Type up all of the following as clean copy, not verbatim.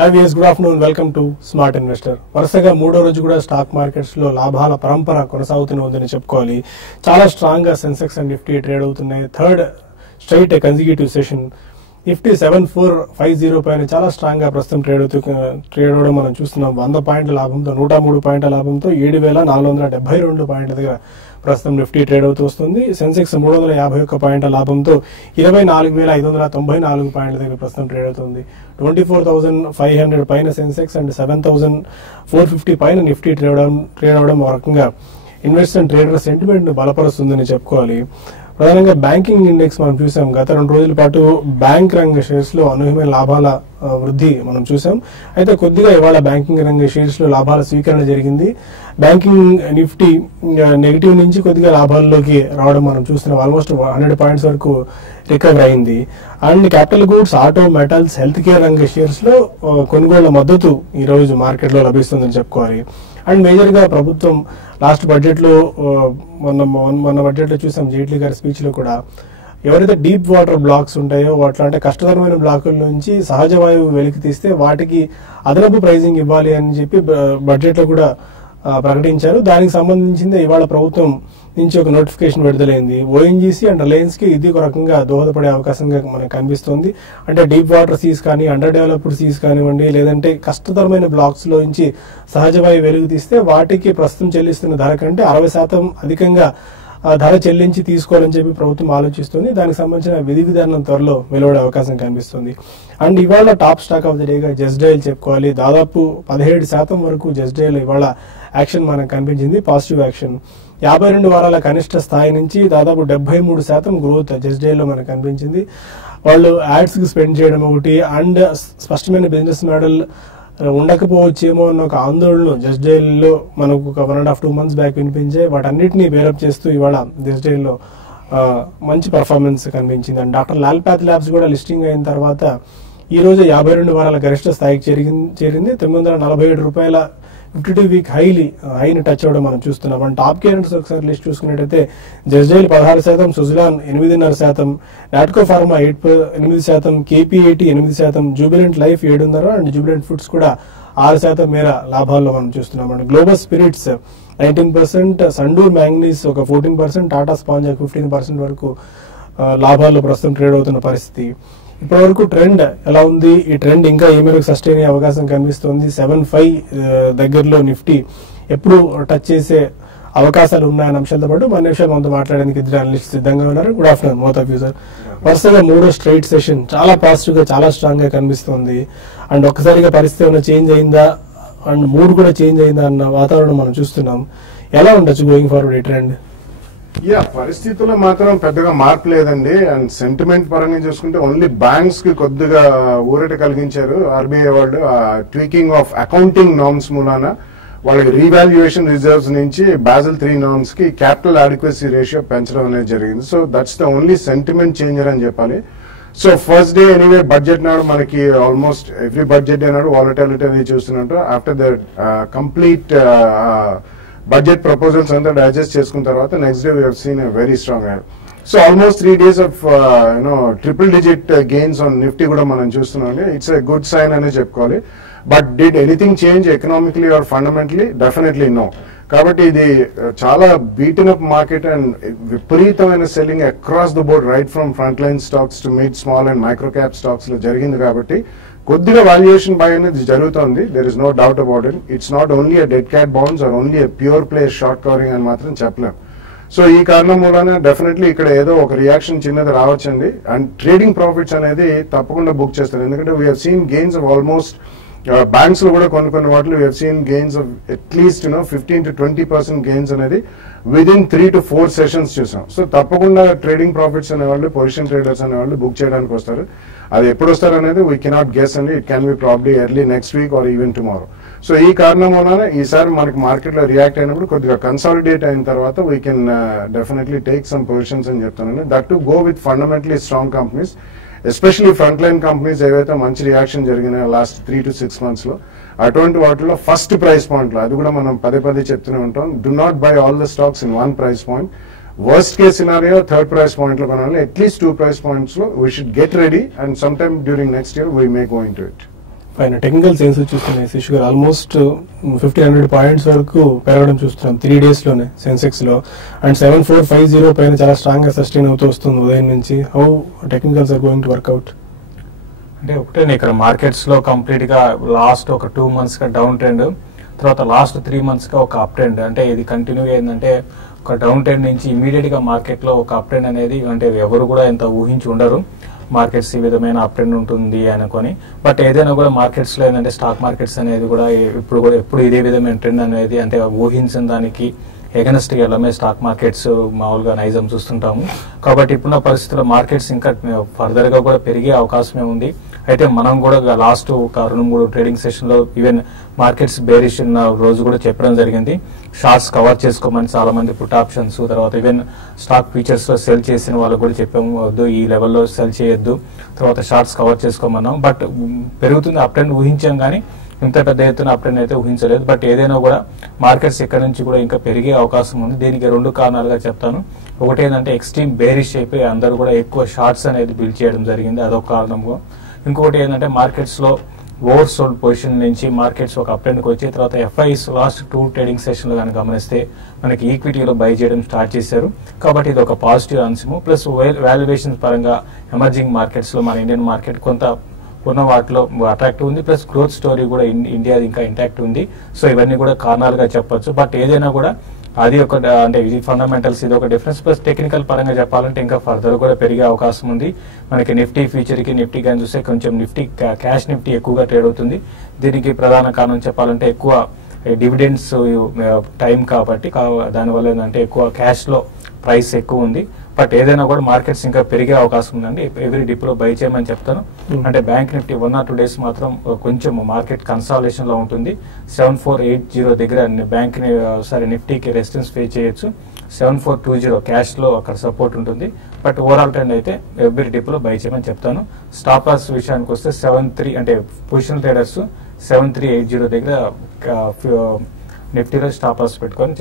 Hi viewers, good afternoon. Welcome to smart investor. వరుసగా మూడో రోజు కూడా స్టాక్ మార్కెట్స్ లో లాభాల పరంపర కొనసాగుతూనే ఉందని చెప్పుకోవాలి. చాలా స్ట్రాంగ్ గా సెన్సెక్స్ అండ్ నిఫ్టీ ట్రేడ్ అవుతున్నాయి. Third straight consecutive session Nifty 7450 పైన చాలా స్ట్రాంగ్ గా ప్రస్తుతం ట్రేడ్ అవడం మనం చూస్తున్నాం. 100 పాయింట్ల లాభంతో 103 పాయింట్ల లాభంతో 7472 పాయింట్ల దగ్గర ప్రస్తుతం నిఫ్టీ ట్రేడ్ అవుతూ వస్తుంది. సెన్సెక్స్ 351 పాయింట్ల లాభంతో 24594 పాయింట్ల దగ్గర ప్రస్తుతం ట్రేడ్ అవుతుంది. 24,500 పైన సెన్సెక్స్ అండ్ 7,450 పైన నిఫ్టీ ట్రేడ్ అవడం ఒక రకంగా ఇన్వెస్టర్ ట్రేడర్ సెంటిమెంట్ ను బలపరుస్తుందని చెప్పుకోవాలి. ప్రధానంగా బ్యాంకింగ్ ఇండెక్స్ మనం చూసాం. గత 2 రోజుల పాటు బ్యాంక్ రంగ షేర్స్ లో అనూహ్యమైన లాభాల వృద్ధి మనం చూసాం. అయితే కొద్దిగా ఇవాళ బ్యాంకింగ్ రంగ షేర్స్ లో లాభాల స్వీకరణ జరిగింది. బ్యాంకింగ్ నిఫ్టీ నెగిటివ్ నుంచి కొద్దిగా లాభాల్లోకి రావడం మనం చూస్తున్నాం. ఆల్మోస్ట్ 100 పాయింట్స్ వరకు రికవర్ అయింది. And capital goods, auto, metals, health care రంగ షేర్స్ లో కొనుగోళ్ల మద్దతు ఈ రోజు మార్కెట్ లో లభిస్తుందని చెప్పుకోవాలి. అండ్ మేజర్ గా ప్రభుత్వం లాస్ట్ బడ్జెట్ లో మొన్న బడ్జెట్ లో చూసాం, జైట్లీ గారి స్పీచ్ లో కూడా ఎవరైతే డీప్ వాటర్ బ్లాక్స్ ఉంటాయో వాటిలో అంటే కష్టతరమైన బ్లాకుల నుంచి సహజ వాయువు వెలికి తీస్తే వాటికి అదనపు ప్రైజింగ్ ఇవ్వాలి అని చెప్పి బడ్జెట్ లో కూడా ప్రకటించారు. దానికి సంబంధించింది ఇవాళ ప్రభుత్వం నుంచి ఒక నోటిఫికేషన్ విడుదలైంది. ఓఎన్జీసీ అండ్ రిలయన్స్ కి ఇది ఒక రకంగా దోహదపడే అవకాశంగా మనకు కనిపిస్తోంది. అంటే డీప్ వాటర్ సీస్ కానీ, అండర్ డెవలప్డ్ సీస్ కానివ్వండి, లేదంటే కష్టతరమైన బ్లాక్స్ లో నుంచి సహజ వాయువు వెలుగు తీస్తే వాటికి ప్రస్తుతం చెల్లిస్తున్న ధర కంటే 60% అధికంగా ధర చెల్లించి తీసుకోవాలని చెప్పి ప్రభుత్వం ఆలోచిస్తుంది. దానికి సంబంధించిన విధి విధానం త్వరలో వెలువడే అవకాశం కనిపిస్తుంది. అండ్ ఇవాళ టాప్ స్టాక్ ఆఫ్ ది డేగా జస్ట్ డయల్ చెప్పుకోవాలి. దాదాపు 17% వరకు జస్ట్ డయల్ ఇవాళ యాక్షన్ మనకు కనిపించింది, పాజిటివ్ యాక్షన్. 52 వారాల కనిష్ట స్థాయి నుంచి దాదాపు 73% గ్రోత్ జస్ట్ డయల్ లో మనకు కనిపించింది. వాళ్ళు యాడ్స్ కి స్పెండ్ చేయడం ఒకటి, అండ్ స్పష్టమైన బిజినెస్ మోడల్ ఉండకపోవచ్చేమో అన్న ఒక ఆందోళన జస్ట్ డయల్ లో మనకు ఒక 1.5-2 months బ్యాక్ వినిపించే వాటన్నిటిని బేరప్ చేస్తూ ఇవాళ జస్ట్ డయల్ లో మంచి పర్ఫార్మెన్స్ కనిపించింది. And doctor Lal path labs కూడా లిస్టింగ్ అయిన తర్వాత ఈ రోజు 52 వారాల గరిష్ట స్థాయికి చేరింది. 947 రూపాయల 52 వీక్ హైని టచ్ అవ్వడం మనం చూస్తున్నాం. అండ్ టాప్ కేరన్స్ ఒకసారి లిస్ట్ చూసుకున్నట్టయితే just dial 16%, Suzlon 8.5%, Natco pharma 8%, KP80 8%, Jubilant life 7.5%, and Jubilant foods కూడా 6% మేర లాభాల్లో మనం చూస్తున్నాం. And global spirits 19%, Sandur manganese ఒక 14%, టాటా స్పాంజ్ 15% వరకు లాభాల్లో ప్రస్తుతం ట్రేడ్ అవుతున్న పరిస్థితి. ఇప్పటి వరకు ట్రెండ్ ఎలా ఉంది? ఈ ట్రెండ్ ఇంకా ఈ మేరకు సస్టైన్ అయ్యే అవకాశం కనిపిస్తుంది. 75 దగ్గరలో నిఫ్టీ ఎప్పుడు టచ్ చేసే అవకాశాలు ఉన్నాయన్న అంశాలతో పాటు మన విషయాలు మనతో మాట్లాడడానికి ఇద్దరు అనలిస్ట్ సిద్ధంగా ఉన్నారు. Good afternoon both of you sir. వరుసగా మూడో స్ట్రైట్ సెషన్ చాలా పాజిటివ్ గా, చాలా స్ట్రాంగ్ గా కనిపిస్తుంది. అండ్ ఒక్కసారిగా పరిస్థితి ఏమైనా చేంజ్ అయిందా, అండ్ మూడ్ కూడా చేంజ్ అయిందా అన్న వాతావరణం మనం చూస్తున్నాం. ఎలా ఉండొచ్చు గోయింగ్ ఫార్వర్డ్ ఈ ట్రెండ్? పరిస్థితుల్లో మాత్రం పెద్దగా మార్పు లేదండి. అండ్ సెంటిమెంట్ పరంగా చూసుకుంటే ఓన్లీ బ్యాంక్స్ కి కొద్దిగా ఊరట కలిగించారు ఆర్బీఐ వాళ్ళు. ట్వీకింగ్ ఆఫ్ అకౌంటింగ్ నార్మ్స్ మూలాన వాళ్ళకి రీవాల్యుయేషన్ రిజర్వ్స్ నుంచి బాజిల్ 3 నార్మ్స్ కి క్యాపిటల్ అడిక్వసీ రేషియో పెంచడం అనేది జరిగింది. So that's the only sentiment changer అని చెప్పాలి. So first day anyway budget నాడు మనకి ఆల్మోస్ట్ ఎవ్రీ బడ్జెట్ డే నాడు వాలటాలిటీ అనేది చూస్తున్నట్టు after the complete budget proposals అంతా డైజెస్ట్ చేసుకున్న తర్వాత next day we have seen a very strong high. So almost 3 days of triple digit gains on Nifty కూడా మనం చూస్తున్నాం. ఇట్స్ ఎ గుడ్ సైన్ అనే చెప్పుకోవాలి. But did anything change economically or fundamentally? Definitely no. కాబట్టి ఇది చాలా beaten up market and విపరీతమైన selling across the board, right from front line stocks to mid, small and micro cap stocks లో జరిగింది. కాబట్టి కొద్దిగా వాల్యుయేషన్ బై అనేది జరుగుతుంది. There is no doubt about it. It's not only dead cat bounce or only pure play short covering అని మాత్రం చెప్పలేం. So ఈ కారణం మూలన డెఫినెట్లీ ఇక్కడ ఏదో ఒక రియాక్షన్ చిన్నది రావచ్చండి. అండ్ ట్రేడింగ్ ప్రాఫిట్స్ అనేది తప్పకుండా బుక్ చేస్తారు. ఎందుకంటే we have seen gains of almost banks లో కూడా కొన్ని వాటిలో we have seen gains of at least 15 to 20% gains అనేది విదిన్ 3 to 4 సెషన్స్ చూసాం. సో తప్పకుండా ట్రేడింగ్ ప్రాఫిట్స్ అనేవాళ్ళు, పొజిషన్ ట్రేడర్స్ అనేవాళ్ళు బుక్ చేయడానికి వస్తారు. అది ఎప్పుడు వస్తారు అనేది వీ కెనాట్ గెస్ అండి. It can be probably early next week or even tomorrow. So ఈ కారణం వలన ఈసారి మనకి మార్కెట్ లో రియాక్ట్ అయినప్పుడు కొద్దిగా కన్సాలిడేట్ అయిన తర్వాత we can definitely take some positions అని చెప్తానండి. That to go with fundamentally strong companies, especially front line companies ఏవైతే మంచి రియాక్షన్ జరిగినాయో లాస్ట్ 3 to 6 months లో, అటువంటి వాటిలో ఫస్ట్ ప్రైస్ పాయింట్ లో, అది కూడా మనం పదే చెప్తూనే ఉంటాం, do not by all the stocks in 1 price point. Worst case scenario, 3rd price point lo konali, at least 2 price points lo we should get ready, and sometime during next year we may go into it. పైన technical sense చూస్తున్నాయి శిశు గారు almost 1500 points వరకు పెరగడం చూస్తున్నాం 3 days లోనే సెన్సెక్స్ లో. And 7450 పైన చాలా స్ట్రాంగ్ గా సస్టైన్ అవుతూ వస్తుంది ఉదయం నుంచి. How technicals are going to work out? అంటే ఒకటే ఇక్కడ మార్కెట్స్ లో కంప్లీట్ గా లాస్ట్ ఒక 2 months గా డౌన్ ట్రెండ్, తర్వాత లాస్ట్ 3 months గా ఒక అప్ ట్రెండ్. అంటే ఇది కంటిన్యూ ఏంటంటే ఒక డౌన్ ట్రెండ్ నుంచి ఇమీడియట్ గా మార్కెట్ లో ఒక అప్ ట్రెండ్ అనేది అంటే ఎవరు కూడా ఎంత ఊహించి ఉండరు మార్కెట్స్ ఈ విధమైన అప్ ట్రెండ్ ఉంటుంది అనుకొని. బట్ ఏదైనా కూడా మార్కెట్స్ లో ఏంటంటే స్టాక్ మార్కెట్స్ అనేది కూడా ఎప్పుడు ఇదే విధమైన ట్రెండ్ అనేది అంటే ఊహించిన దానికి ఎగనెస్ట్ గా వెళ్ళమే స్టాక్ మార్కెట్స్ మామూలుగా నైజం చూస్తుంటాము. కాబట్టి ఇప్పుడున్న పరిస్థితుల్లో మార్కెట్స్ ఇంకా ఫర్దర్ గా కూడా పెరిగే అవకాశమే ఉంది. అయితే మనం కూడా లాస్ట్ ఒక 2-3 ట్రేడింగ్ సెషన్ లో ఈవెన్ మార్కెట్స్ బేరిష్ ఉన్న రోజు కూడా చెప్పడం జరిగింది. షార్ట్స్ కవర్ చేసుకోమని చాలా మంది పుట్ ఆప్షన్స్, తర్వాత ఈవెన్ స్టాక్ ఫీచర్స్ లో సెల్ చేసిన వాళ్ళు కూడా చెప్పాము వద్దు ఈ లెవెల్లో సెల్ చేయొద్దు, తర్వాత షార్ట్స్ కవర్ చేసుకోమన్నాం. బట్ పెరుగుతుంది అప్ ట్రెండ్ ఊహించాం కానీ ఇంత పెద్ద ఎత్తున అప్ ట్రెండ్ అయితే ఊహించలేదు. బట్ ఏదైనా కూడా మార్కెట్స్ ఇక్కడ నుంచి కూడా ఇంకా పెరిగే అవకాశం ఉంది. దీనికి 2 కారణాలుగా చెప్తాను. ఒకటి ఏంటంటే ఎక్స్ట్రీమ్ బేరిష్ అయిపోయి అందరూ కూడా ఎక్కువ షార్ట్స్ అనేది బిల్డ్ చేయడం జరిగింది, అదొక కారణంగా. ఇంకొకటి ఏంటంటే మార్కెట్స్ లో ఓవర్ సోల్డ్ పొజిషన్ నుంచి మార్కెట్స్ ఒక అప్ ట్రెండ్కి వచ్చి తర్వాత ఎఫ్ఐస్ లాస్ట్ 2 ట్రేడింగ్ సెషన్ లో కనుక గమనిస్తే మనకి ఈక్విటీలో బై చేయడం స్టార్ట్ చేశారు. కాబట్టి ఇది ఒక పాజిటివ్ అంశము. ప్లస్ వాల్యుయేషన్ పరంగా ఎమర్జింగ్ మార్కెట్స్ లో మన ఇండియన్ మార్కెట్ కొంత ఉన్న వాటిలో అట్రాక్టివ్ ఉంది. ప్లస్ గ్రోత్ స్టోరీ కూడా ఇండియా ఇంకా ఇంటాక్ట్ ఉంది. సో ఇవన్నీ కూడా కారణాలుగా చెప్పొచ్చు. బట్ ఏదైనా కూడా అది ఒక అంటే ఇది ఫండమెంటల్స్, ఇది ఒక డిఫరెన్స్. ప్లస్ టెక్నికల్ పరంగా చెప్పాలంటే ఇంకా ఫర్దర్ కూడా పెరిగే అవకాశం ఉంది. మనకి నిఫ్టీ ఫ్యూచర్ కి నిఫ్టీ కానీ చూస్తే కొంచెం నిఫ్టీ క్యాష్ నిఫ్టీ ఎక్కువగా ట్రేడ్ అవుతుంది. దీనికి ప్రధాన కారణం చెప్పాలంటే ఎక్కువ డివిడెండ్స్ టైం కాబట్టి దానివల్ల ఏంటంటే ఎక్కువ క్యాష్ లో ప్రైస్ ఎక్కువ ఉంది. బట్ ఏదైనా కూడా మార్కెట్స్ ఇంకా పెరిగే అవకాశం ఉందండి. ఎవ్రీ డిప్ లో బై చేయమని చెప్తాను. అంటే బ్యాంక్ నిఫ్టీ 1 or 2 days మాత్రం కొంచెం మార్కెట్ కన్సాలేషన్ లో ఉంటుంది. 7480 దగ్గర బ్యాంక్ నిఫ్టీకి రెసిస్టెన్స్ ఫేస్ చేయొచ్చు. 7420 క్యాష్ లో అక్కడ సపోర్ట్ ఉంటుంది. బట్ ఓవరాల్ ట్రెండ్ అయితే ఎవ్రీ డిప్ లో బై చేయమని చెప్తాను. స్టాప్ లాస్ విషయానికి వస్తే 73 అంటే పొజిషనల్ ట్రేడర్స్ 7380 దగ్గర నిఫ్టీలో స్టాప్ లాస్ పెట్టుకొని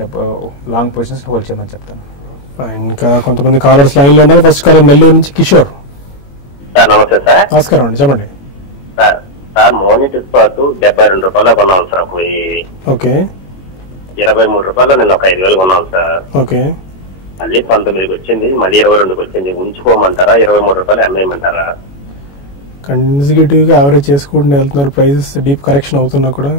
లాంగ్ పొజిషన్స్ హోల్డ్ చేయమని చెప్తాను. ఇంకా కొంతమంది కాలర్స్ లైన్ లో ఉన్నారు. ఫస్ట్ కాలర్ నెల్లూరు నుంచి కిషోర్. నమస్తే సార్. నమస్కారం అండి, చెప్పండి. సార్ మోనిట్ ఇస్పాతు 72 రూపాయలు కొన్నాను సార్. ఓకే. 23 రూపాయలు నేను ఒక 5,000 కొన్నాను సార్. ఓకే. మళ్ళీ 19కి వచ్చింది, మళ్ళీ 22కి వచ్చింది. ఉంచుకోమంటారా 23 రూపాయలు అమ్మేయమంటారా? కన్సిక్యూటివ్ గా యావరేజ్ చేసుకుంటూ వెళ్తున్నారు, ప్రైసెస్ డీప్ కరెక్షన్ అవుతున్నా కూడా.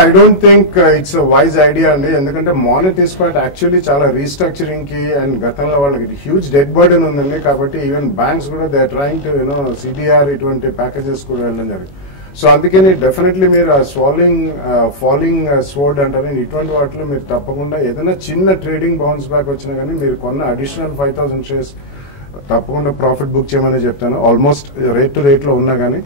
I don't think it's wise idea అండి. ఎందుకంటే మానిట్ ఇస్పాట్ యాక్చువల్లీ చాలా రీస్ట్రక్చరింగ్ కి అండ్ గతంలో వాళ్ళకి హ్యూజ్ డెడ్ బర్డెన్ ఉందండి. కాబట్టి ఈవెన్ బ్యాంక్స్ కూడా they are trying to CDR ఇటువంటి ప్యాకేజెస్ కూడా వెళ్ళడం జరిగింది. సో అందుకని డెఫినెట్లీ మీరు ఆ ఫాలింగ్ స్వోర్డ్ అంటారు, ఇటువంటి వాటిలో మీరు తప్పకుండా ఏదైనా చిన్న ట్రేడింగ్ బౌన్స్ బ్యాక్ వచ్చినా కానీ మీరు కొన్న అడిషనల్ 5,000 షేర్స్ తప్పకుండా ప్రాఫిట్ బుక్ చేయమని చెప్తాను. ఆల్మోస్ట్ రేట్ టు రేట్ లో ఉన్నా కానీ,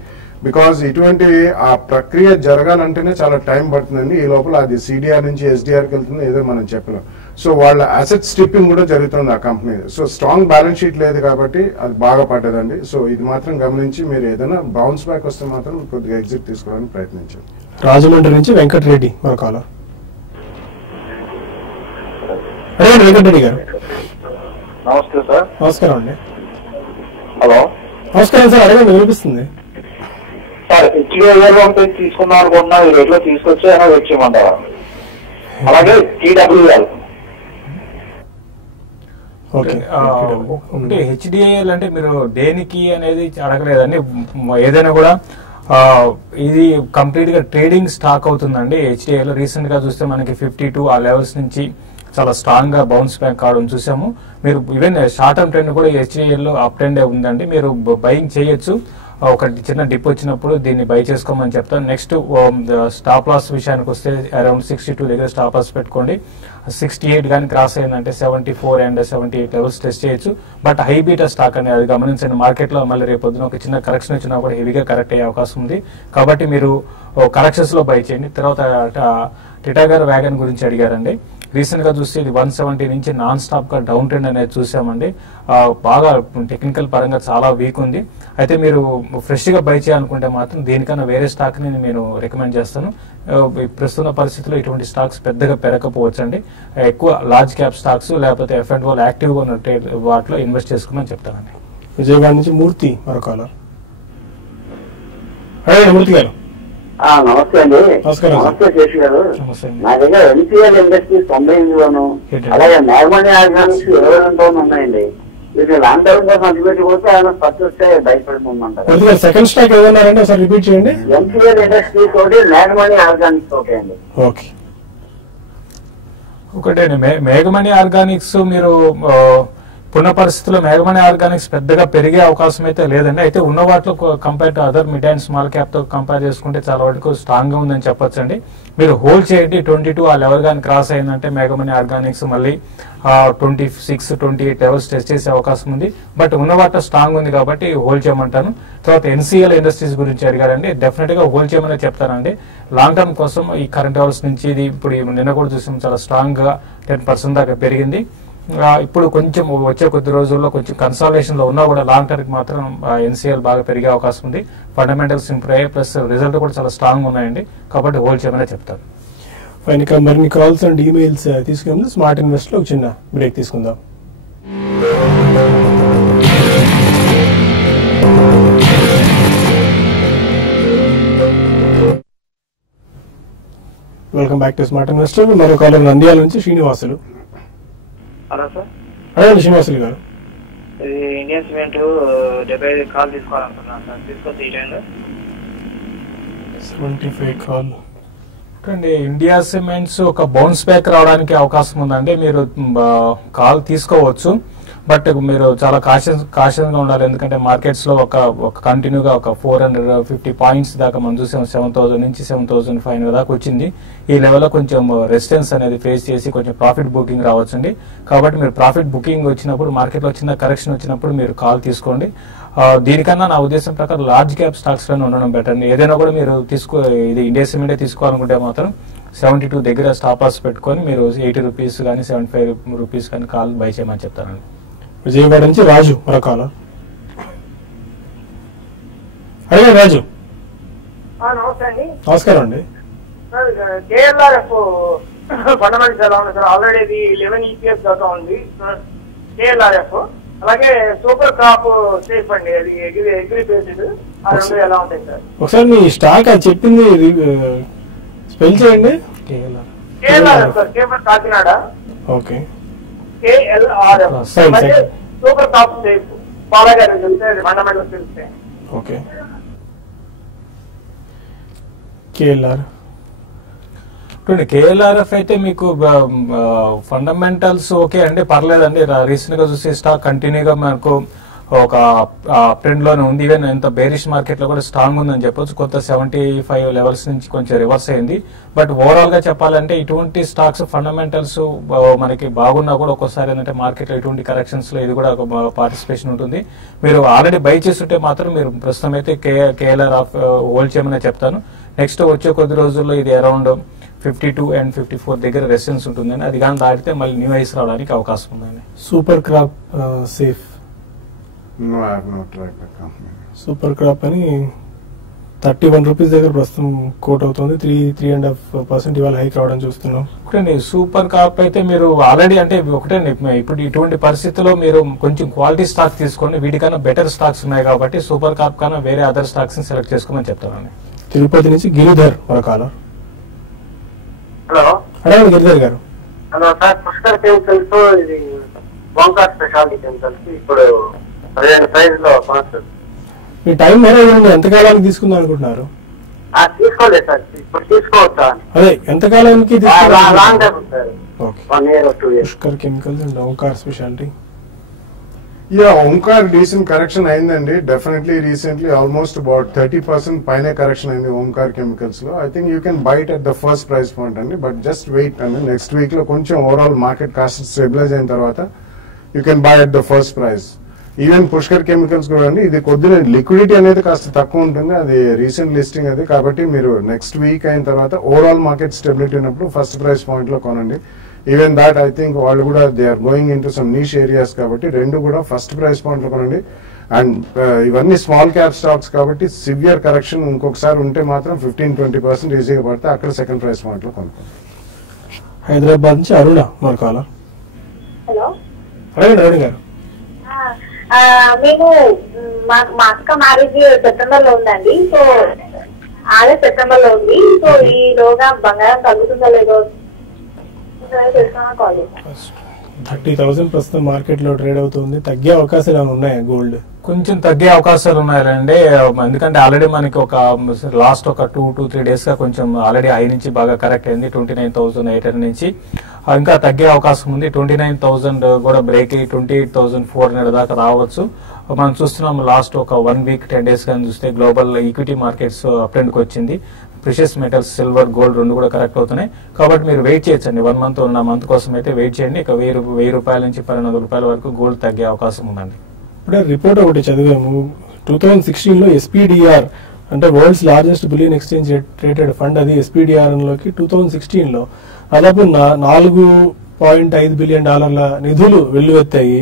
బికాజ్ ఇటువంటి ఆ ప్రక్రియ జరగాలంటేనే చాలా టైం పడుతుందండి. ఈ లోపల అది సిడిఆర్ నుంచి ఎస్డిఆర్కి వెళ్తుంది, ఏదో మనం చెప్పలేం. సో వాళ్ళ అసెట్ స్ట్రిప్పింగ్ కూడా జరుగుతుంది ఆ company. So strong balance sheet లేదు కాబట్టి అది బాగా పడ్డదండి. సో ఇది మాత్రం గమనించి మీరు ఏదైనా బౌన్స్ బ్యాక్ వస్తే మాత్రం కొద్దిగా ఎగ్జిట్ తీసుకోవడానికి ప్రయత్నించండి. రాజమండ్రి నుంచి వెంకటరెడ్డి మన కాలర్. అదే వెంకటరెడ్డి గారు. నమస్తే సార్. నమస్కారం అండి. హలో. నమస్కారం సార్, అడగండి, వినిపిస్తుంది సార్. తీసుకున్నాం అనుకుంటున్నా, ఈ రేట్లో తీసుకొచ్చి వచ్చేయమంటారా? అలాగే TWL. ఓకే. ఒకటి హెచ్డిఐఎల్ అంటే మీరు దేనికి అనేది అడగలేదండి. ఏదైనా కూడా ఇది కంప్లీట్ గా ట్రేడింగ్ స్టాక్ అవుతుందండి. హెచ్డిఐఎల్ రీసెంట్ గా చూస్తే మనకి 52 ఆ లెవెల్స్ నుంచి చాలా స్ట్రాంగ్ గా బౌన్స్ బ్యాక్ కావడం చూసాము. మీరు ఈవెన్ షార్ట్ టర్మ్ ట్రెండ్ కూడా హెచ్డిఐఎల్ లో అప్ ట్రెండ్ ఉందండి. మీరు బయింగ్ చేయొచ్చు. ఒక చిన్న డిప్ వచ్చినప్పుడు దీన్ని బై చేసుకోమని చెప్తాను. నెక్స్ట్ స్టాప్ లాస్ విషయానికి వస్తే అరౌండ్ 62 దగ్గర స్టాప్ లాస్ పెట్టుకోండి. 68 కానీ క్రాస్ అయిందంటే 74 అండ్ 78 లెవెల్స్ టెస్ట్ చేయొచ్చు. బట్ హై బీటా స్టాక్ అనేది అది గమనించండి. మార్కెట్ లో మళ్ళీ రేపు పొద్దున ఒక చిన్న కరెక్షన్ వచ్చినా కూడా హెవీగా కరెక్ట్ అయ్యే అవకాశం ఉంది. కాబట్టి మీరు కరెక్షన్స్ లో బై చేయండి. తర్వాత టిటాగర్ వ్యాగన్ గురించి అడిగారండి. రీసెంట్ గా చూస్తే ఇది 170 నుంచి నాన్ స్టాప్ గా డౌన్ ట్రెండ్ అనేది చూసామండి. బాగా టెక్నికల్ పరంగా చాలా వీక్ ఉంది. అయితే మీరు ఫ్రెష్ గా బై చేయాలనుకుంటే మాత్రం దీనికన్నా వేరే స్టాక్ ని నేను రికమెండ్ చేస్తాను. ప్రస్తుత పరిస్థితుల్లో ఇటువంటి స్టాక్స్ పెద్దగా పెరగకపోవచ్చు అండి. ఎక్కువ లార్జ్ క్యాప్ స్టాక్స్ లేకపోతే F&O యాక్టివ్ గా ఉన్న వాటిలో ఇన్వెస్ట్ చేసుకోమని చెప్తానండి. విజయవాడ నుంచి మూర్తి మరొక. అడగండి మూర్తి గారు. నమస్తే అండి. నమస్కారం. నమస్తే శేష్ గారు. నమస్తే అండి. నా దగ్గర ఎన్సీఎల్ ఇండస్ట్రీస్ 98లోను అలాగే నార్మల్ ఆర్గానిక్స్ 22 ఉన్నాయండి. వీటిని లాంగ్ టర్మ్ కోసం అడ్డుపెట్టిపోతే ఆయన ఖర్చు వస్తే భయపడిపోమంటారు. సెకండ్ స్టాక్ ఏదన్నారంటే ఒకసారి రిపీట్ చేయండి. ఎన్సీఎల్ ఇండస్ట్రీస్ ఒకటి, నార్మల్ ఆర్గానిక్స్ ఒకటి అండి. ఓకే. ఒకటే మేఘమణి ఆర్గానిక్స్ మీరు ఉన్న పరిస్థితుల్లో మేఘమణి ఆర్గానిక్స్ పెద్దగా పెరిగే అవకాశం అయితే లేదండి. అయితే ఉన్న వాటిలో compare to other mid and small cap తో కంపేర్ చేసుకుంటే చాలా వరకు స్ట్రాంగ్ గా ఉందని చెప్పొచ్చండి. మీరు హోల్డ్ చేయండి. 22 ఆ లెవెల్ కానీ క్రాస్ అయిందంటే మేఘమణి ఆర్గానిక్స్ మళ్ళీ 26, 28 లెవెల్స్ టెస్ట్ చేసే అవకాశం ఉంది. బట్ ఉన్న వాటిలో స్ట్రాంగ్ ఉంది కాబట్టి హోల్డ్ చేయమంటాను. తర్వాత ఎన్సీఎల్ ఇండస్ట్రీస్ గురించి అడిగారండి. డెఫినెట్ గా హోల్డ్ చేయమని చెప్తానండి. లాంగ్ టర్మ్ కోసం ఈ కరెంట్ లెవెల్స్ నుంచి ఇది ఇప్పుడు నిన్న కూడా చూసాం, చాలా స్ట్రాంగ్ గా 10% దాకా పెరిగింది. ఇప్పుడు కొంచెం వచ్చే కొద్ది రోజుల్లో కొంచెం కన్సాలేషన్ లో ఉన్నా కూడా లాంగ్ టర్మ్ మాత్రం ఎన్సీఎల్ బాగా పెరిగే అవకాశం ఉంది. ఫండమెంటల్స్ ఇంప్రూవ్ అయ్యాయి, ప్లస్ రిజల్ట్ కూడా చాలా స్ట్రాంగ్ ఉన్నాయండి. కాబట్టి హోల్డ్ చేయమని చెప్తాను. ఫైన్. ఇక మరిన్ని కాల్స్ అండ్ ఈమెయిల్స్ తీసుకుందాం. స్మార్ట్ ఇన్వెస్ట్ లో చిన్న బ్రేక్ తీసుకుందాం. Welcome back to smart investor. మరో కాలర్ నంద్యాల నుంచి శ్రీనివాసులు. Hello sir. అడగండి శ్రీనివాసులు గారు. ఇది ఇండియన్ సిమెంట్ 75 కాల్ తీసుకోవాలనుకున్నాను సార్. తీసుకొచ్చి ఈ టైంలో 75 కాల్. అండి ఇండియా సిమెంట్స్ ఒక బౌన్స్ బ్యాక్ రావడానికి అవకాశం ఉందండి. మీరు కాల్ తీసుకోవచ్చు, బట్ మీరు చాలా కాషన్ గా ఉండాలి. ఎందుకంటే మార్కెట్స్ లో ఒక కంటిన్యూగా ఒక 450 పాయింట్స్ దాకా మనం చూసాం. 7000 నుంచి 7500 దాకా వచ్చింది. ఈ లెవెల్లో కొంచెం రెసిస్టెన్స్ అనేది ఫేస్ చేసి కొంచెం ప్రాఫిట్ బుకింగ్ రావచ్చండి. కాబట్టి మీరు ప్రాఫిట్ బుకింగ్ వచ్చినప్పుడు, మార్కెట్ లో చిన్న కరెక్షన్ వచ్చినప్పుడు మీరు కాల్ తీసుకోండి. దీనికన్నా నా ఉద్దేశం ప్రకారం లార్జ్ క్యాప్ స్టాక్స్ లోనే ఉండడం బెటర్ అండి. ఏదైనా కూడా మీరు ఇది ఇండియా సిమెంటే తీసుకోవాలనుకుంటే మాత్రం 72 దగ్గర స్టాప్ లాస్ పెట్టుకొని మీరు 80 రూపీస్ కానీ 75 రూపీస్ కానీ కాల్ బై చేయమని చెప్తానండి. విజయవాడ నుంచి రాజు మరో కాలర్. అడిగా రాజు. నమస్తే అండి. నమస్కారం అండి. కేఎల్ఆర్ఎఫ్ ఫండమెంటల్స్ ఎలా ఉంది సార్? ఆల్రెడీ ఇది 11 EPS దాకా ఉంది కేఎల్ఆర్ఎఫ్. అలాగే సూపర్ క్రాప్ సేఫ్ అండి, అది అగ్రి బేస్డ్. ఆ రెండు ఎలా ఉంటాయి సార్? ఒకసారి మీ స్టాక్ అది చెప్పింది స్పెల్ చేయండి. కేఎల్ఆర్ఎఫ్ సార్, కేవలం కాకినాడ. ఓకే. కేఎల్ఆర్ఎఫ్ అలాగే సూపర్ క్రాప్ సేఫ్. బాగా తెలిస్తే ఫండమెంటల్స్ తెలిస్తే. ఓకే. కేఎల్ఆర్ కేఎల్ఆర్ఎఫ్ అయితే మీకు ఫండమెంటల్స్ ఓకే అండి, పర్లేదండి. రీసెంట్ గా చూసే స్టాక్ కంటిన్యూగా మనకు ఒక ట్రెండ్ లోనే ఉంది. ఈవెన్ ఎంత బేరిష్ మార్కెట్ లో కూడా స్ట్రాంగ్ ఉందని చెప్పొచ్చు. కొత్త 75 లెవెల్స్ నుంచి కొంచెం రివర్స్ అయింది. బట్ ఓవరాల్ గా చెప్పాలంటే ఇటువంటి స్టాక్స్ ఫండమెంటల్స్ మనకి బాగున్నా కూడా ఒక్కోసారి ఏంటంటే మార్కెట్ లో ఇటువంటి కరెక్షన్స్ లో ఇది కూడా ఒక పార్టిసిపేషన్ ఉంటుంది. మీరు ఆల్రెడీ బై చేస్తుంటే మాత్రం మీరు ప్రస్తుతం అయితే కేఎల్ఆర్ హోల్డ్ చేయమని చెప్తాను. నెక్స్ట్ వచ్చే కొద్ది రోజుల్లో ఇది అరౌండ్ 52 and 54 దగ్గర రెసిస్టెన్స్ ఉంటుందని, అది కానీ దాటితే మళ్ళీ న్యూ హైస్ రావడానికి అవకాశం ఉందండి. Super crop safe. No, I have not tracked the company. Super crop అని 31 రూపీస్ దగ్గర ప్రస్తుతం కోట్ అవుతుంది. 3.5% ఇవాళ హైక్ రావడం చూస్తున్నాం. ఒకటండి సూపర్ క్రాప్ అయితే మీరు ఆల్రెడీ అంటే ఒకటండి ఇప్పుడు ఇటువంటి పరిస్థితుల్లో మీరు కొంచెం క్వాలిటీ స్టాక్ తీసుకోండి. వీటికన్నా బెటర్ స్టాక్స్ ఉన్నాయి కాబట్టి సూపర్ క్రాప్ కన్నా వేరే అదర్ స్టాక్స్ ని సెలెక్ట్ చేసుకోమని చెప్తానండి. తిరుపతి నుంచి గిరిధర్ మన కాలర్. హలో. అడగండి గిరిధర్ గారు. హలో సార్, పుష్కర్ కెమికల్స్, ఇది ఓంకార్ స్పెషాలిటీ కెమికల్స్ ఇప్పుడు 12 ప్రైస్ లో కొనొచ్చు. మీ టైం వేరే ఉంది, ఎంతకాలానికి తీసుకుందాం అనుకుంటున్నారు? తీసుకోలేదు సార్, ఇప్పుడు తీసుకోవచ్చా? అదే ఎంతకాలానికి long time sir, 1 year or 2 years. Pushkar chemicals and Omkar speciality. Omkar decent correction అయిందండి. డెఫినెట్లీ రీసెంట్లీ ఆల్మోస్ట్ అబౌట్ 30% పైన కరెక్షన్ అయింది ఓంకార్ కెమికల్స్ లో. I think you can bite at the first price point అండి. బట్ జస్ట్ వెయిట్ అండి, నెక్స్ట్ వీక్ లో కొంచెం overall market cost stabilise అయిన తర్వాత you can buy at the first price. Even Pushkar chemicals కూడా అండి, ఇది కొద్దిగా లిక్విడిటీ అనేది కాస్త తక్కువ ఉంటుంది, అది రీసెంట్ లిస్టింగ్ అది. కాబట్టి మీరు నెక్స్ట్ వీక్ అయిన తర్వాత ఓవరాల్ మార్కెట్ స్టెబిలిటీ ఉన్నప్పుడు ఫస్ట్ ప్రైస్ పాయింట్ లో కొనండి. ఈవెన్ దాట్ ఐ థింక్ వాళ్ళు కూడా they are going in to some niche areas కాబట్టి రెండు కూడా ఫస్ట్ ప్రైస్ పాయింట్ లో కొనండి. అండ్ ఇవన్నీ స్మాల్ క్యాప్ స్టాక్స్ కాబట్టి సివియర్ కరెక్షన్ ఇంకొకసారి ఉంటే మాత్రం 15-20% ఈజీగా పడితే అక్కడ సెకండ్ ప్రైస్ పాయింట్ లో కొనుక్కోండి. హైదరాబాద్ నుంచి అరుణ మన కాలర్. హలో. అడగండి అరుణ గారు. మేము మా అక్క మ్యారేజ్ సెప్టెంబర్ లో ఉందండి. సో అదే సెప్టెంబర్ లో ఉంది. సో ఈలోగా బంగారం తగ్గుతుందో లేదో తెలుసుకున్నా కాల్ చేశాను. 30,000 ప్రస్తుతం మార్కెట్ లో ట్రేడ్ అవుతుంది. తగ్గే అవకాశాలు ఏమైనా ఉన్నాయా గోల్డ్? కొంచెం తగ్గే అవకాశాలు ఉన్నాయండి. ఎందుకంటే ఆల్రెడీ మనకి ఒక లాస్ట్ ఒక 2-3 డేస్ గా కొంచెం ఆల్రెడీ హై నుంచి బాగా కరెక్ట్ అయింది 29,800 నుంచి. ఇంకా తగ్గే అవకాశం ఉంది. 29,000 కూడా బ్రేక్ అయ్యి 28,400 దాకా రావచ్చు. మనం చూస్తున్నాం లాస్ట్ ఒక 1 వీక్ 10 డేస్ కానీ చూస్తే global equity markets up trend కి వచ్చింది. ప్రెషియస్ మెటల్స్ సిల్వర్ గోల్డ్ రెండు కూడా కరెక్ట్ అవుతున్నాయి. కాబట్టి మీరు వెయిట్ చేయొచ్చండి. 1 మంత్ ఉన్న మంత్ కోసం అయితే వెయిట్ చేయండి. ఇక 1000 రూపాయల నుంచి 1200 రూపాయల వరకు గోల్డ్ తగ్గే అవకాశం ఉందండి. ఇప్పుడే రిపోర్ట్ ఒకటి చదివాము. 2016 లో ఎస్పీడిఆర్ అంటే world's largest bullion exchange traded fund అది ఎస్పీడిఆర్ లోకి 2016 లో దాదాపు $4.5 బిలియన్ నిధులు వెల్లువెత్తాయి.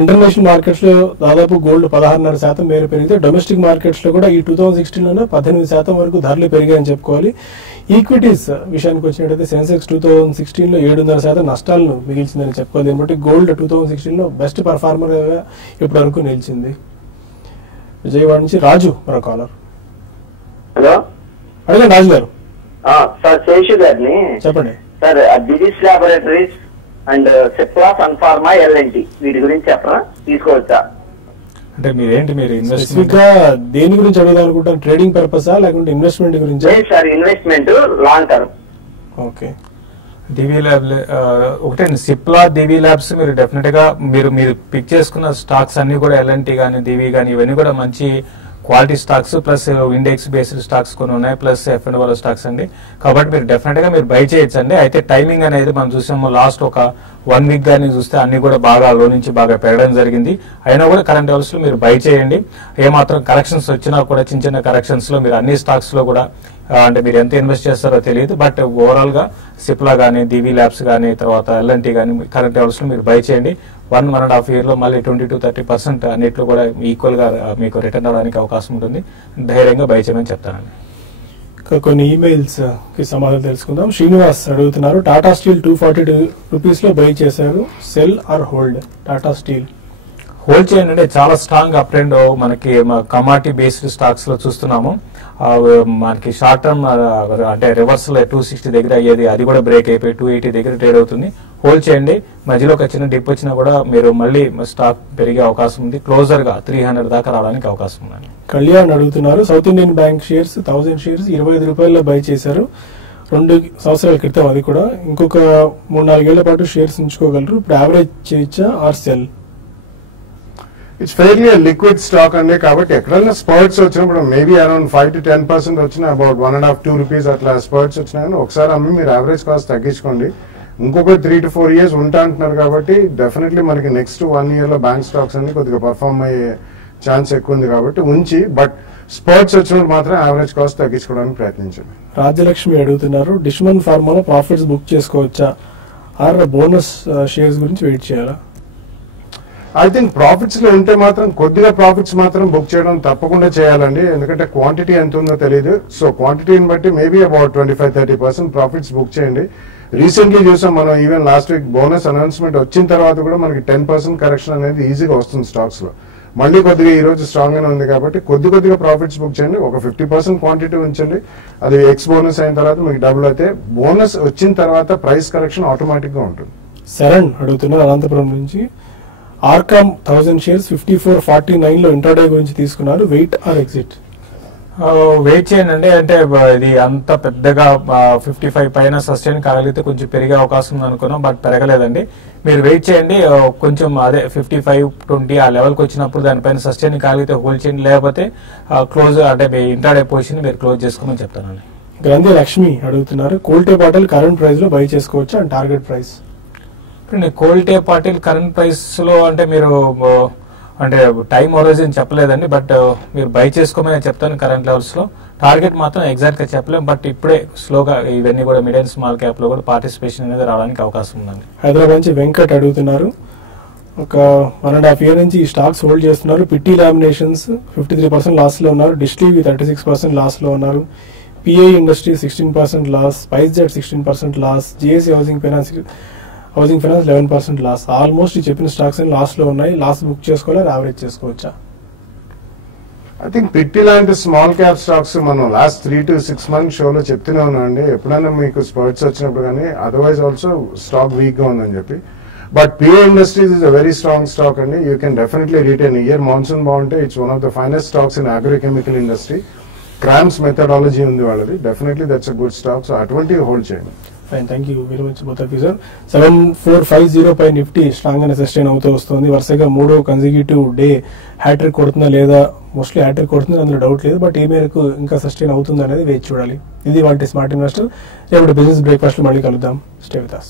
ఇంటర్నేషనల్ మార్కెట్స్ లో దాదాపు గోల్డ్ 16.5% మేర పెరిగితే డొమెస్టిక్ మార్కెట్స్ లో కూడా ఈ 2016 లోనే 18% వరకు ధరలు పెరిగాయని చెప్పుకోవాలి. ఈక్విటీస్ విషయానికి వచ్చినట్టయితే సెన్సెక్స్ 2016 లో 7.5% నష్టాలను మిగిల్చిందని చెప్పుకోవాలి. దీన్ని బట్టి గోల్డ్ 2016 లో బెస్ట్ పర్ఫార్మర్ గా ఇప్పటి వరకు నిలిచింది. విజయవాడ నుంచి రాజు మరో కాలర్. హలో, అడిగాను రాజు గారు. సార్ శేషు గారిని. చెప్పండి సార్. డిజిస్ laboratories and Cipla Sun Pharma LNT వీటి గురించి చెప్పరా, తీసుకోవచ్చా? అంటే మీరు స్పెసిఫిక్ గా దేని గురించి అడుగుదాం అనుకుంటారు? ట్రేడింగ్ పర్పసా లేకుంటే ఇన్వెస్ట్మెంట్ గురించి? Sir investment long term. Okay. Divi lab ఒకటే సిప్లా దివి ల్యాబ్స్ మీరు డెఫినెట్ గా మీరు పిక్ చేసుకున్న స్టాక్స్ అన్ని కూడా ఎల్ఎన్టీ గానీ దివి గానీ ఇవన్నీ కూడా మంచి quality stocks plus index based stocks కొన్ని ఉన్నాయి, ప్లస్ ఎఫ్&ఓ స్టాక్స్ అండి. కాబట్టి మీరు డెఫినెట్ గా మీరు బై చేయొచ్చు అండి. అయితే టైమింగ్ అనేది మనం చూసాము లాస్ట్ ఒక 1 వీక్ గానీ చూస్తే అన్ని కూడా బాగా లో నుంచి బాగా పెరగడం జరిగింది. అయినా కూడా కరెంట్ లెవెల్స్ లో మీరు బై చేయండి. ఏమాత్రం కరెక్షన్స్ వచ్చినా కూడా చిన్న కరెక్షన్స్ లో మీరు అన్ని స్టాక్స్ లో కూడా అంటే మీరు ఎంత ఇన్వెస్ట్ చేస్తారో తెలియదు. బట్ ఓవరాల్ గా సిప్లా గానీ దివి ల్యాబ్స్ గానీ తర్వాత ఎల్ఎన్టీ గానీ కరెంట్ లెవెల్స్ లో మీరు బై చేయండి. 1.5 year లో మళ్ళీ 20-30% అన్నిట్లో కూడా ఈక్వల్ గా మీకు రిటర్న్ అవడానికి అవకాశం ఉంటుంది. ధైర్యంగా బై చేయమని చెప్తానండి. కొన్ని ఈమెయిల్స్ కి సమాధానం తెలుసుకుందాం. శ్రీనివాస్ అడుగుతున్నారు, టాటా స్టీల్ 242 రూపీస్ లో బై చేశారు, sell or hold? Tata steel hold చేయండి. అంటే చాలా స్ట్రాంగ్ అప్ ట్రెండ్ మనకి కమాడిటీ బేస్డ్ స్టాక్స్ లో చూస్తున్నాము. మనకి షార్ట్ టర్మ్ అంటే రివర్సల్ 260 దగ్గర అయ్యేది, అది కూడా బ్రేక్ అయిపోయి 280 దగ్గర ట్రేడ్ అవుతుంది. హోల్డ్ చేయండి. మధ్యలో ఒక చిన్న డిప్ వచ్చినా కూడా మీరు మళ్ళీ స్టాక్ పెరిగే అవకాశం ఉంది. క్లోజర్ గా 300 దాకా రావడానికి అవకాశం ఉంది. కళ్యాణ్ అడుగుతున్నారు, south Indian bank shares 1000 shares 25 రూపాయల్లో బై చేశారు 2 సంవత్సరాల క్రితం. అది కూడా ఇంకొక 3-4 ఏళ్ల పాటు షేర్స్ ఉంచుకోగలరు. ఇప్పుడు యావరేజ్ చేయొచ్చా or sell? It's fairly liquid stock అండి. కాబట్టి ఎక్కడైనా స్పర్ట్స్ వచ్చినప్పుడు మేబీ అరౌండ్ 5-10% వచ్చిన అబౌట్ 1.5-2 రూపీస్ అట్లా స్పర్ట్స్ వచ్చినాయని ఒకసారి అమ్మి మీరు యావరేజ్ కాస్ట్ తగ్గించుకోండి. ఇంకొక 3-4 years ఉంటా అంటున్నారు కాబట్టి డెఫినెట్లీ మనకి నెక్స్ట్ 1 year లో బ్యాంక్ స్టాక్స్ అన్ని కొద్దిగా పర్ఫార్మ్ అయ్యే ఛాన్స్ ఎక్కువ ఉంది కాబట్టి ఉంచి, బట్ స్పర్ట్స్ వచ్చినప్పుడు మాత్రం యావరేజ్ కాస్ట్ తగ్గించుకోవడానికి ప్రయత్నించండి. రాజ్యలక్ష్మి అడుగుతున్నారు, డిష్మన్ ఫార్మాలో ప్రాఫిట్స్ బుక్ చేసుకోవచ్చా ఆర్ బోనస్ షేర్స్ గురించి వెయిట్ చేయాలా? ఐ థింక్ ప్రాఫిట్స్ లో ఉంటే మాత్రం కొద్దిగా ప్రాఫిట్స్ మాత్రం బుక్ చేయడం తప్పకుండా చేయాలండి. ఎందుకంటే క్వాంటిటీ ఎంత ఉందో తెలియదు. సో క్వాంటిటీని బట్టి మేబీ అబౌట్ 25-30% ప్రాఫిట్స్ బుక్ చేయండి. రీసెంట్లీ చూసాం మనం, even last week bonus announcement వచ్చిన తర్వాత కూడా మనకి 10% కరెక్షన్ అనేది ఈజీగా వస్తుంది స్టాక్స్ లో. మళ్ళీ కొద్దిగా ఈ రోజు స్ట్రాంగ్ గానే ఉంది కాబట్టి కొద్దిగా ప్రాఫిట్స్ బుక్ చేయండి. ఒక 50% క్వాంటిటీ ఉంచండి. అది ఎక్స్ బోనస్ అయిన తర్వాత మీకు డబుల్ అయితే, బోనస్ వచ్చిన తర్వాత ప్రైస్ కరెక్షన్ ఆటోమేటిక్ గా ఉంటుంది. శరణ్ అడుగుతున్నారు అనంతపురం నుంచి, ఆర్కామ్ 1000 షేర్స్ 54.49 లో ఇంట్రాడే గురించి తీసుకున్నారు, వెయిట్ ఆర్ ఎగ్జిట్? వెయిట్ చేయండి. అంటే ఇది అంత పెద్దగా 55 పైన సస్టైన్ కాగలిగితే కొంచెం పెరిగే అవకాశం ఉంది అనుకున్నాం, బట్ పెరగలేదండి. మీరు వెయిట్ చేయండి. కొంచెం అదే 55-20 ఆ లెవెల్కి వచ్చినప్పుడు దానిపైన సస్టైన్ కాగలిగితే హోల్డ్ చేయండి. లేకపోతే క్లోజ్ అంటే మీ ఇంట్రాడే పొజిషన్ మీరు క్లోజ్ చేసుకోమని చెప్తానండి. గ్రంథి లక్ష్మి అడుగుతున్నారు, కోల్టే బాటిల్ కరెంట్ ప్రైస్ లో బై చేసుకోవచ్చు and target price? Kolte bottle current price లో అంటే మీరు అంటే టైం హోరైజన్ చెప్పలేదండి, బట్ మీరు బై చేసుకోమని చెప్తాను. కరెంట్ లెవెల్స్ లో టార్గెట్ మాత్రం ఎగ్జాక్ట్ గా చెప్పలేము, బట్ ఇప్పుడే స్లోగా ఇవన్నీ కూడా మిడ్ అండ్ స్మాల్ క్యాప్ లో కూడా పార్టిసిపేషన్ అనేది రావడానికి అవకాశం ఉందండి. హైదరాబాద్ నుంచి వెంకట్ అడుగుతున్నారు, ఒక 1.5 year నుంచి ఈ స్టాక్స్ హోల్డ్ చేస్తున్నారు. పిట్టి లామినేషన్స్ 53% లాస్ లో ఉన్నారు, డిస్టివి 36% లాస్ లో ఉన్నారు, PI industry 16% loss, SpiceJet 16% loss, GSC housing finance 11% loss. Almost ఈ చెప్పిన స్టాక్స్ లాస్ లో ఉన్నాయి. లాస్ బుక్ చేసుకోవాలి, యావరేజ్ చేసుకోవచ్చా? ఐ థింక్ పిట్టి లాంటి స్మాల్ క్యాప్ స్టాక్స్ మనం లాస్ట్ 3 to 6 months షోలో చెప్తూనే ఉన్నామండి, ఎప్పుడైనా మీకు స్పర్ట్స్ వచ్చినప్పుడు కానీ, అదర్వైజ్ ఆల్సో స్టాక్ వీక్ గా ఉందని చెప్పి. But PI industries is a very strong stock అండి. You can definitely retain. Year monsoon బాగుంటే it's one of the finest stocks in agrochemical industry. CRAMS methodology ఉంది వాళ్ళది, definitely that's a good stock. So అటువంటి hold చేయండి. Fine, thank you very much both of you sir. 7450 పై Nifty strong గా sustain అవుతూ వస్తుంది. వరుసగా 3వ కన్సిక్యూటివ్ డే హ్యాట్రిక్ కొడుతుందా లేదా, మోస్ట్లీ హ్యాట్రిక్ కొడుతుంది, అందులో డౌట్ లేదు. బట్ ఈ మేరకు ఇంకా సస్టైన్ అవుతుంది అనేది వేచి చూడాలి. ఇది వాటి స్మార్ట్ ఇన్వెస్టర్. రేపు బిజినెస్ బ్రేక్ఫాస్ట్ మళ్ళీ కలుద్దాం. Stay with us.